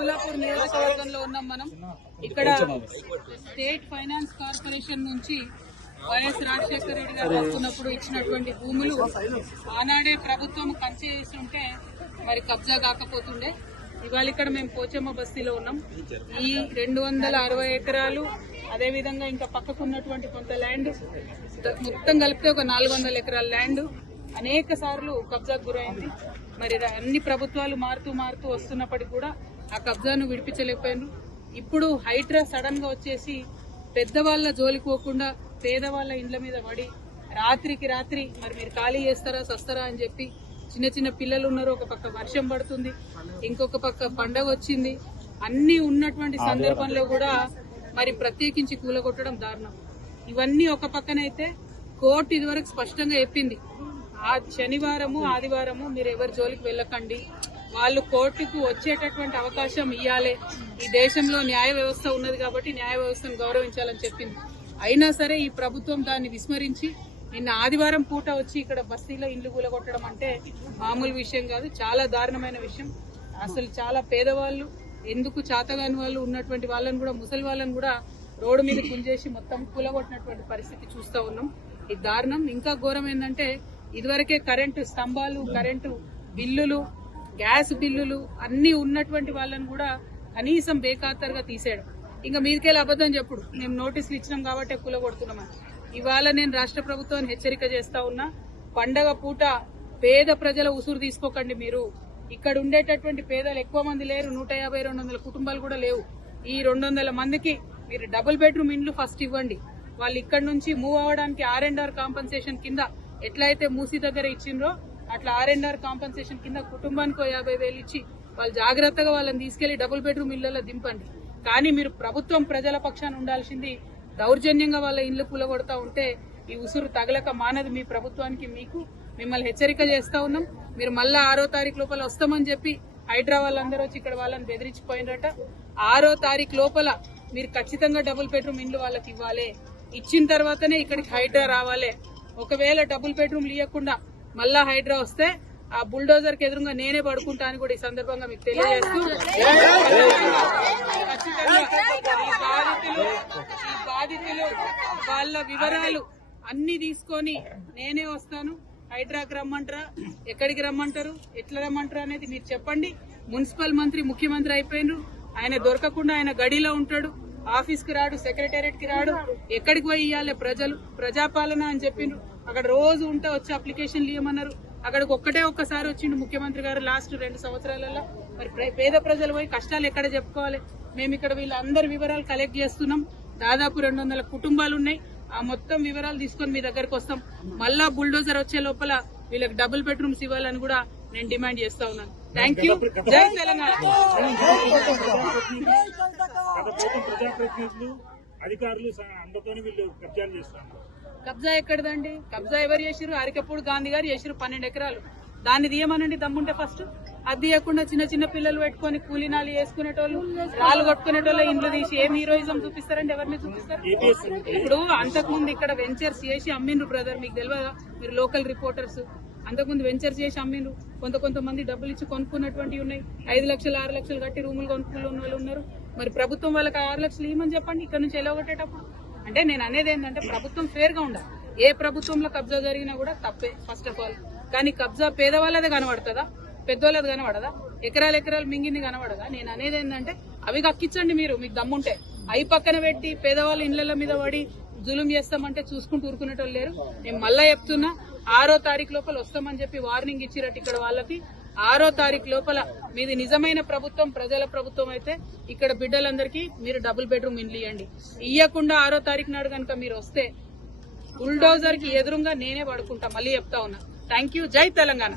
కుత్బుల్లాపూర్ నియోజకవర్గంలో ఉన్నాం మనం. ఇక్కడ స్టేట్ ఫైనాన్స్ కార్పొరేషన్ నుంచి వైఎస్ రాజశేఖర రెడ్డి గారు వస్తున్నప్పుడు ఇచ్చినటువంటి భూములు ఆనాడే ప్రభుత్వం కంచె చేసి ఉంటే మరి కబ్జా కాకపోతుండే. ఇవాళ ఇక్కడ మేము పోచమ్మ బస్తీలో ఉన్నాం. ఈ 260 ఎకరాలు అదేవిధంగా ఇంకా పక్కకు ఉన్నటువంటి కొంత ల్యాండ్ మొత్తం కలిపితే ఒక 400 ఎకరాల ల్యాండ్ అనేక సార్లు కబ్జాకు గురైంది. మరి అన్ని ప్రభుత్వాలు మారుతూ వస్తున్నప్పటికీ కూడా ఆ కబ్జాను విడిపించలేకపోయారు. ఇప్పుడు హైడ్రా సడన్ గా వచ్చేసి పెద్దవాళ్ల జోలికి పోకుండా పేదవాళ్ల ఇండ్ల మీద పడి రాత్రికి రాత్రి మరి మీరు ఖాళీ చేస్తారా సస్తారా అని చెప్పి చిన్న పిల్లలు ఉన్నారు. ఒక పక్క వర్షం పడుతుంది, ఇంకొక పక్క పండగ వచ్చింది. అన్ని ఉన్నటువంటి సందర్భంలో కూడా మరి ప్రత్యేకించి కూలగొట్టడం దారుణం. ఇవన్నీ ఒక పక్కనైతే కోర్టు ఇదివరకు స్పష్టంగా చెప్పింది, ఆ శనివారము ఆదివారము మీరు ఎవరి జోలికి వెళ్ళకండి, వాళ్ళు కోర్టుకు వచ్చేటటువంటి అవకాశం ఇవ్వాలి. ఈ దేశంలో న్యాయ వ్యవస్థ ఉన్నది కాబట్టి న్యాయ వ్యవస్థను గౌరవించాలని చెప్పింది. అయినా సరే ఈ ప్రభుత్వం దాన్ని విస్మరించి నిన్న ఆదివారం పూట వచ్చి ఇక్కడ బస్తీలో ఇండ్లు కూలగొట్టడం అంటే మామూలు విషయం కాదు, చాలా దారుణమైన విషయం. అసలు చాలా పేదవాళ్ళు, ఎందుకు చాతగాని వాళ్ళు ఉన్నటువంటి వాళ్ళని కూడా, ముసలి వాళ్ళని కూడా రోడ్డు మీద గుంజేసి మొత్తం కూలగొట్టినటువంటి పరిస్థితి చూస్తా ఉన్నాం. ఇది దారుణం. ఇంకా ఘోరం ఏంటంటే ఇదివరకే కరెంటు స్తంభాలు, కరెంటు బిల్లులు, గ్యాస్ బిల్లులు అన్ని ఉన్నటువంటి వాళ్ళని కూడా కనీసం బేఖాతరుగా తీసేయడం. ఇంకా మీదికెళ్ళి అబద్దం చెప్పుడు మేము నోటీసులు ఇచ్చినాం కాబట్టి కూలగొడుతున్నామని. ఇవాళ నేను రాష్ట్ర ప్రభుత్వాన్ని హెచ్చరిక చేస్తా ఉన్నా, పండగ పూట పేద ప్రజల ఉసురు తీసుకోకండి. మీరు ఇక్కడ ఉండేటటువంటి పేదలు ఎక్కువ మంది లేరు, 150-200 కుటుంబాలు కూడా లేవు. ఈ 200 మందికి మీరు డబుల్ బెడ్రూమ్ ఇండ్లు ఫస్ట్ ఇవ్వండి. వాళ్ళు ఇక్కడ నుంచి మూవ్ అవ్వడానికి R&R కాంపన్సేషన్ కింద ఎట్లయితే మూసీ దగ్గర ఇచ్చిండ్రో అట్లా R&R కాంపన్సేషన్ కింద కుటుంబానికి 50,000 ఇచ్చి వాళ్ళు జాగ్రత్తగా వాళ్ళని తీసుకెళ్లి డబుల్ బెడ్రూమ్ ఇళ్లలో దింపండి. కానీ మీరు ప్రభుత్వం ప్రజల పక్షాన ఉండాల్సింది దౌర్జన్యంగా వాళ్ళ ఇళ్లు కూలగొడతా ఉంటే ఈ ఉసురు తగలక మానదు మీ ప్రభుత్వానికి. మిమ్మల్ని హెచ్చరిక చేస్తా ఉన్నాం. మీరు మళ్ళా 6వ తారీఖు లోపల వస్తామని చెప్పి హైడ్రా వాళ్ళందరూ వచ్చి ఇక్కడ వాళ్ళని బెదిరించిపోయినట. 6వ తారీఖు లోపల మీరు ఖచ్చితంగా డబుల్ బెడ్రూమ్ ఇండ్లు వాళ్ళకి ఇవ్వాలి. ఇచ్చిన తర్వాతనే ఇక్కడికి హైడ్రా రావాలి. ఒకవేళ డబుల్ బెడ్రూమ్లు ఇవ్వకుండా మళ్ళా హైడ్రా వస్తే ఆ బుల్డోజర్ కి ఎదురుగా నేనే పడుకుంటా అని కూడా ఈ సందర్భంగా మీకు తెలియజేస్తూ, ఈ బాధితులు వాళ్ళ వివరాలు అన్ని తీసుకొని నేనే వస్తాను. హైడ్రాకి రమ్మంటారా, ఎక్కడికి రమ్మంటారు, ఎట్లా రమ్మంటారు అనేది మీరు చెప్పండి. మున్సిపల్ మంత్రి ముఖ్యమంత్రి అయిపోయినరు, ఆయన దొరకకుండా ఆయన గడిలో ఉంటాడు, ఆఫీస్ కి రాడు, సెక్రటేరియట్ కి రాడు. ఎక్కడికి పోయి ఇవ్వాలి ప్రజలు, ప్రజాపాలన అని చెప్పిండ్రు. అక్కడ రోజు ఉంటే వచ్చి అప్లికేషన్లు ఇవ్వమన్నారు. అక్కడికి ఒక్కసారి వచ్చిండు ముఖ్యమంత్రి గారు లాస్ట్ 2 సంవత్సరాలలో. మరి పేద ప్రజలు పోయి కష్టాలు ఎక్కడ చెప్పుకోవాలి? మేము ఇక్కడ వీళ్ళందరి వివరాలు కలెక్ట్ చేస్తున్నాం. దాదాపు 200 కుటుంబాలు ఉన్నాయి. ఆ మొత్తం వివరాలు తీసుకొని మీ దగ్గరకు వస్తాం. మళ్ళా బుల్డోజర్ వచ్చే లోపల వీళ్ళకి డబుల్ బెడ్రూమ్స్ ఇవ్వాలని కూడా నేను డిమాండ్ చేస్తా ఉన్నాను. Thank you. జై తెలంగాణ. కబ్జా ఎక్కడదండి? కబ్జా ఎవరు చేసిరు? అరికప్పుడు గాంధీ గారు చేసిరు 12 ఎకరాలు. దాన్ని తీయమనండి దమ్ముంటే ఫస్ట్. అది తీయకుండా చిన్న పిల్లలు పెట్టుకుని కూలీనాలు వేసుకునేటోళ్ళు, రాళ్ళు కొట్టుకునేటోళ్ళు ఇండ్లు తీసి ఏం హీరోయిజం చూపిస్తారండి? ఎవరిని చూపిస్తారు? ఇప్పుడు అంతకుముందు ఇక్కడ వెంచర్స్ చేసి అమ్మిండ్రు బ్రదర్, మీకు తెలియదా? మీరు లోకల్ రిపోర్టర్స్. అంతకుముందు వెంచర్స్ చేసి అమ్మిండ్రు. కొంతమంది డబ్బులు ఇచ్చి కొనుక్కున్నటువంటివి ఉన్నాయి. 5 లక్షలు 6 లక్షలు కట్టి రూములు కొనుక్కున్న వాళ్ళు ఉన్నారు. మరి ప్రభుత్వం వాళ్ళకి 6 లక్షలు ఇవ్వమని చెప్పండి ఇక్కడ నుంచి ఎలాగొట్టేటప్పుడు. అంటే నేను అనేది ఏంటంటే ప్రభుత్వం ఫేర్ గా ఉండాలి. ఏ ప్రభుత్వంలో కబ్జా జరిగినా కూడా తప్పే ఫస్ట్ ఆఫ్ ఆల్. కానీ కబ్జా పేదవాళ్ళదే కనబడుతుందా? పెద్దోళ్ళది కనబడదా? ఎకరాలు మింగింది కనబడదా? నేను అనేది ఏంటంటే అవి కక్కించండి మీరు, మీకు దమ్ముంటే. అవి పక్కన పెట్టి పేదవాళ్ళ ఇళ్ల మీద పడి జులుం చేస్తామంటే చూసుకుంటూ ఊరుకునేటోళ్ళు లేరు. నేను మళ్ళా చెప్తున్నా, 6వ తారీఖు లోపల వస్తామని చెప్పి వార్నింగ్ ఇచ్చిరట్టు ఇక్కడ వాళ్ళకి. 6వ తారీఖు లోపల మీది నిజమైన ప్రభుత్వం, ప్రజల ప్రభుత్వం అయితే ఇక్కడ బిడ్డలందరికీ మీరు డబుల్ బెడ్రూమ్ ఇండ్లు ఇవ్వండి. ఇవ్వకుండా 6వ తారీఖు నాడు కనుక మీరు వస్తే బుల్డోజర్ కి ఎదురుగా నేనే పడుకుంటా. మళ్ళీ చెప్తా ఉన్నా. Thank you. జై తెలంగాణ.